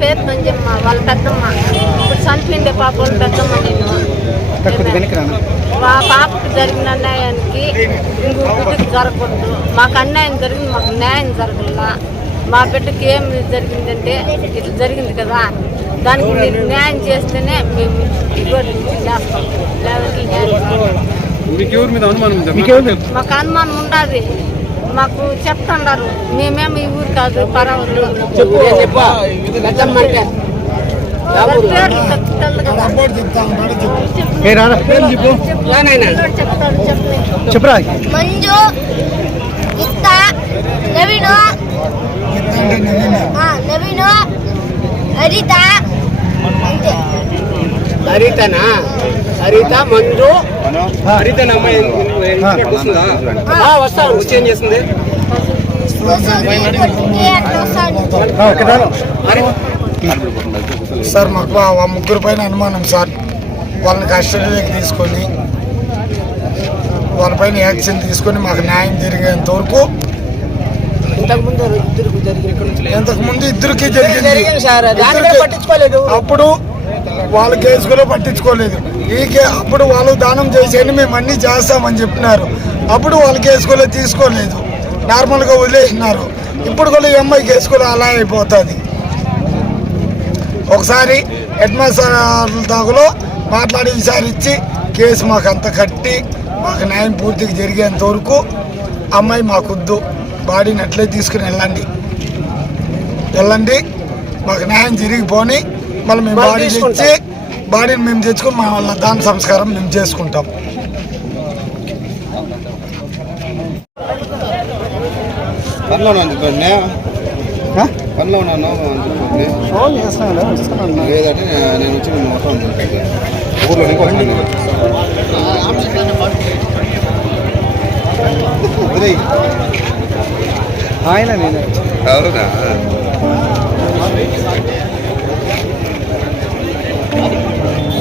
పేరు మంజమ్మ వాళ్ళ పెద్దమ్మ. ఇప్పుడు చనిపోయిండే పాప వాళ్ళ పెద్దమ్మ నేను. మా పాపకి జరిగిన అన్యాయానికి ఇంకో బిడ్డకి జరగకూడదు. మాకు అన్యాయం జరిగింది మాకు న్యాయం జరగల. మా బిడ్డకి ఏం జరిగిందంటే ఇట్లా జరిగింది కదా దానికి మీరు న్యాయం చేస్తేనే మేము చేస్తాం. లేదంటే న్యాయం. మీకు అనుమానం ఉందా? మాకు అనుమానం ఉండాలి. మాకు చెప్తుండారు మేమేమి ఈ ఊరు కాదు పరవరు. చెప్తాడు చెప్పరా మంజు. గీత నవీను నవీను హరిత అంతే. హరితనా? హరిత మంజు. హరిత అమ్మాయి వస్తాను వచ్చి చేస్తుంది. వస్తాడు. సార్ మాకు ఆ ముగ్గురు పైన అనుమానం సార్. వాళ్ళని కస్టడీలోకి తీసుకొని వాళ్ళపైన యాక్షన్ తీసుకొని మాకు న్యాయం జరిగేంత వరకు ఇంతకుముందు ఇద్దరికి జరిగింది. అప్పుడు వాళ్ళ కేసు కూడా పట్టించుకోలేదు. ఈ అప్పుడు వాళ్ళు దానం చేసేయండి మేము అన్నీ చేస్తామని చెప్పినారు. అప్పుడు వాళ్ళ కేసు కూడా తీసుకోలేదు. నార్మల్గా వదిలేసినారు. ఇప్పుడు కూడా ఈ అమ్మాయి కేసు కూడా అలా అయిపోతుంది. ఒకసారి హెడ్ మాస్టర్ దాగులో మాట్లాడి ఈసారి ఇచ్చి కేసు మాకు అంత కట్టి మాకు న్యాయం పూర్తిగా జరిగేంత వరకు అమ్మాయి మాకొద్దు. బాడీని అట్లే తీసుకుని వెళ్ళండి. వెళ్ళండి. మాకు న్యాయం జరిగిపోని మళ్ళీ మేము బాడీ. తెచ్చి బాడీని మేము తెచ్చుకొని మా వాళ్ళ దాని సంస్కారం మేము చేసుకుంటాం. పనిలో ఉన్నాను పనిలో ఉన్నాను అనుకుంటుంది లేదంటే నేను వచ్చి మొత్తం ఊర్లో ఆయన నేను. అవునా?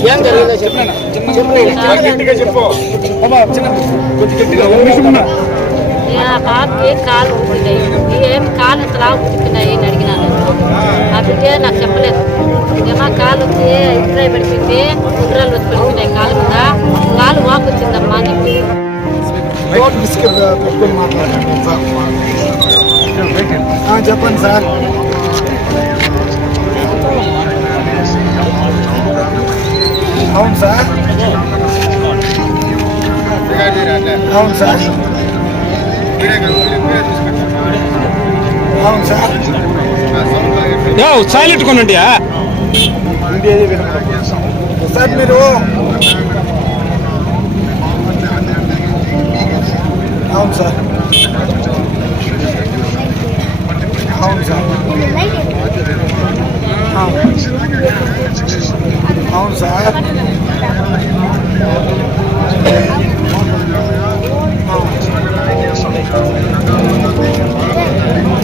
ఏం జరిగిందో చెప్పినా? ఆ పాపకి కాలు ఉడికినాయి ఏం కాలు ఇంతలా ఉడికినాయి అని అడిగినాను ఆ. బిడ్డే నాకు చెప్పలేదు. ఏమో కాలు వచ్చి ఇద్దరే పడిపోయింది? ఉండ్రాలు వచ్చి పడిపోయినాయి కాలు మీద. కాలు వాపు వచ్చిందమ్మా అని రోడ్ బిస్కెట్ పెట్టుకొని మాట్లాడండి సార్. చెప్పండి సార్. అవును సార్. అవును సార్. అవును సార్. సైలెంట్ కొనండి సార్ మీరు అవును సార్ అవును సార్ అవును సార్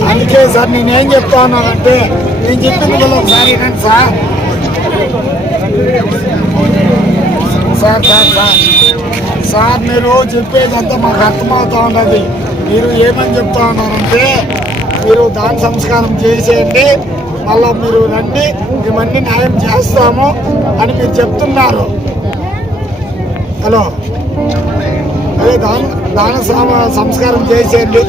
అందుకే సార్ నేనేం చెప్తా ఉన్నానంటే నేను చెప్పింది కదా ఒకసారి ఏంటంటే sir. Sir sir sir. Sir మీరు చెప్పేదంతా మాకు అర్థమవుతా ఉన్నది. మీరు ఏమని చెప్తా ఉన్నారంటే మీరు దాని సంస్కారం చేసేయండి మళ్ళీ మీరు రండి మేమన్నీ న్యాయం చేస్తాము అని మీరు చెప్తున్నారు. హలో? అదే దాన దాన సంస్కారం చేసేయండి.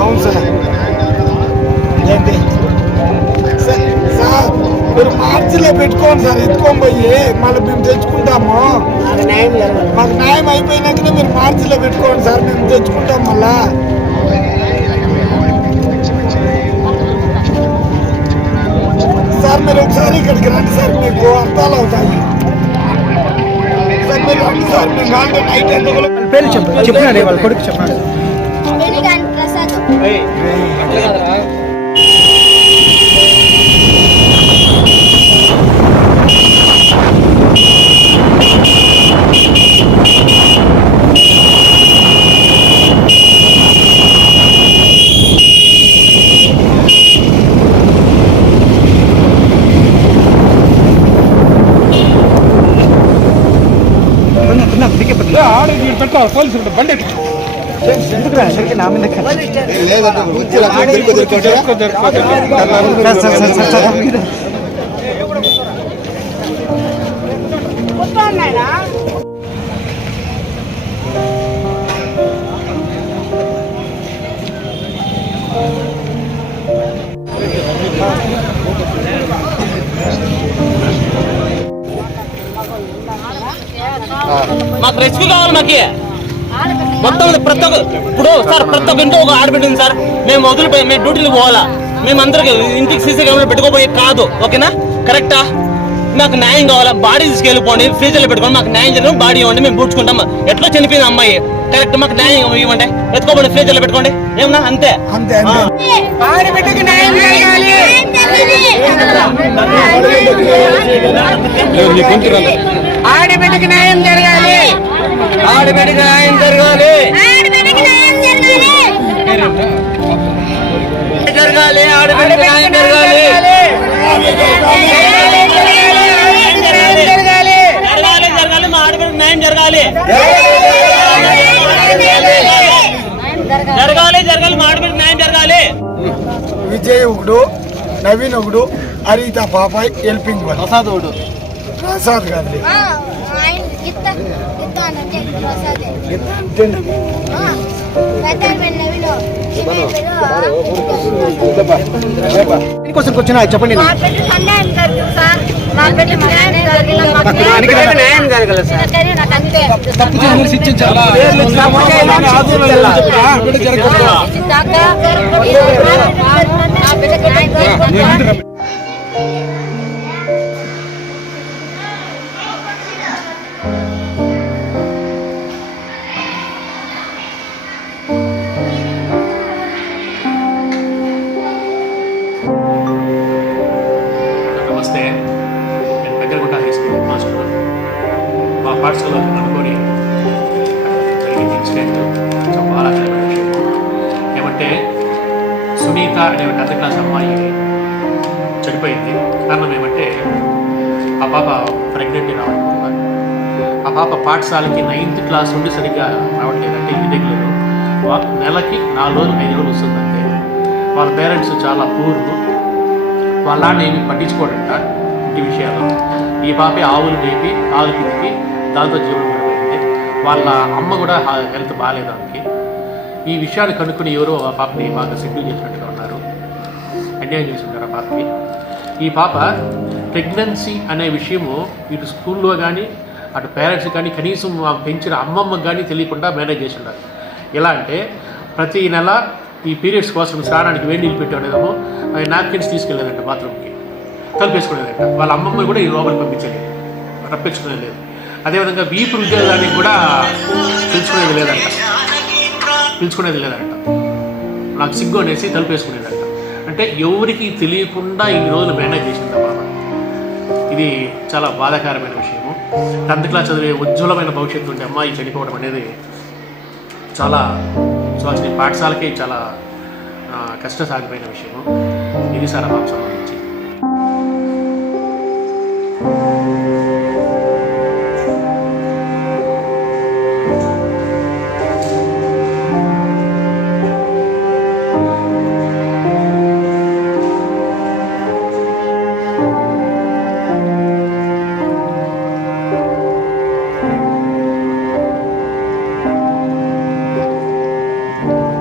అవును సార్. ఏంటి? మీరు మార్చిలో పెట్టుకోండి సార్ ఎత్తుకొని పోయి. మళ్ళీ మేము తెచ్చుకుంటాము. మాకు న్యాయం అయిపోయినాకనే మీరు మార్చిలో పెట్టుకోండి సార్ మేము తెచ్చుకుంటాం మళ్ళా. సార్ మీరు ఒకసారి ఇక్కడికి రండి సార్ మీకు అర్థాలు అవుతాయి. సార్ మీరు రండి సార్ మేము కాంటే నైట్ ఎందుకు పేరు చెప్పు చెప్పినా వాళ్ళ కొడుకు చెప్పండి వెనుగాని ప్రసాద్ అట్లా కాదురా ఎందుకురా అందరికీ నా మీద కట్ట. లేదంటే వచ్చి అక్కడ దొరుకు దొరుకు sir, sir, sir, sir, sir, మీరు. మాకు రెస్క్యూ కావాలి మాకి మొత్తం ప్రతి ఒక్క ఇప్పుడు సార్ ప్రతి ఒక్క ఇంట్లో ఒక ఆడబిడ్డ ఉంది సార్. మేము వదిలిపోయి మేము డ్యూటీలు పోవాలా? మేము అందరికి ఇంటికి సీసీ కెమెరా పెట్టుకోపోయే కాదు ఓకేనా? కరెక్టా మాకు న్యాయం కావాలా? బాడీ తీసుకెళ్ళిపోండి ఫ్రీజర్లో పెట్టుకోండి మాకు న్యాయం జరిగిన బాడీ ఇవ్వండి మేము పూడ్చుకుంటాం. ఎట్లా చనిపోయింది అమ్మాయి? కరెక్ట్ మాకు న్యాయం ఇవ్వండి ఎత్తుకోండి ఫ్రీజర్లో పెట్టుకోండి. ఏమన్నా? అంతే. అంతే అంతే. ఆడబిడ్డకి న్యాయం జరగాలి. ఆడబిడ్డకి న్యాయం జరగాలి. జరగాలి జరగాలి ఆడబిడ్డకి న్యాయం జరగాలి. జరగాలి జరగాలి జరగాలి జరగాలి జరగాలి మా ఆడబిడ్డకి న్యాయం జరగాలి. విజయ్ ఒకడు నవీన్ ఒకడు హరిత పాపాయ్ హెల్పింగ్ ప్రసాద్ ఒకడు. ప్రసాద్ కాదు గిత్త గిత్త అంటే ప్రసాదే అంతే పెద్ద నవీలో దీనికోసం వచ్చిన చెప్పండి మా న్యాయం సార్ శిక్షించాలా సునీత అనే ఒక టెన్త్ క్లాస్ అమ్మాయి చనిపోయింది. కారణం ఏమంటే ఆ పాప ప్రెగ్నెంట్ రావట్లేదు ఆ పాప పాఠశాలకి నైన్త్ క్లాస్ నుండి సరిగ్గా రావట్లేదంటే ఇంటి దగ్గర వా- నెలకి నాలుగు రోజులు ఐదు రోజులు వస్తుందంటే వాళ్ళ పేరెంట్స్ చాలా పూర్వు వాళ్ళ ఏమి పట్టించుకోడంట ఇంటి విషయాలు ఈ పాపే ఆవులు మేపి ఆవులు కిందికి దాంతో జీవనం వాళ్ళ అమ్మ కూడా హెల్త్ బాగాలేదు ఆమెకి. ఈ విషయాలు కనుక్కుని ఎవరో ఆ పాపని బాగా సెటిల్ చేసినట్టుగా ఉన్నారు. అన్యాయం చేస్తున్నారు ఆ పాపకి. ఈ పాప ప్రెగ్నెన్సీ అనే విషయము ఇటు స్కూల్లో కానీ అటు పేరెంట్స్ కానీ కనీసం పెంచిన అమ్మమ్మకి కానీ తెలియకుండా మేనేజ్ చేసి ఉన్నారు ఎలా అంటే ప్రతి నెల ఈ పీరియడ్స్ కోసం స్నానానికి వేడి నీళ్ళు పెట్టేదేమో నాప్కిన్స్ తీసుకెళ్ళేదంట బాత్రూమ్కి. కలిపేసుకునేదంట. వాళ్ళ అమ్మమ్మ కూడా ఈ లోపలికి పంపించలేదు. రప్పించుకునేది లేదు. అదేవిధంగా వీపు ఉద్యోగానికి కూడా తెలుసుకునేది లేదంట. పిలుచుకునేది లేదంట. నాకు సిగ్గు అనేసి తలుపేసుకునేదంట. అంటే ఎవరికి తెలియకుండా ఇన్ని రోజులు మేనేజ్ చేసింది బాబా ఇది చాలా బాధాకరమైన విషయము. టెన్త్ క్లాస్ చదివే ఉజ్వలమైన భవిష్యత్తు ఉండే అమ్మాయి చనిపోవడం అనేది చాలా సో అసలు చాలా కష్టసాధ్యమైన విషయము. ఇది సార్ ఆ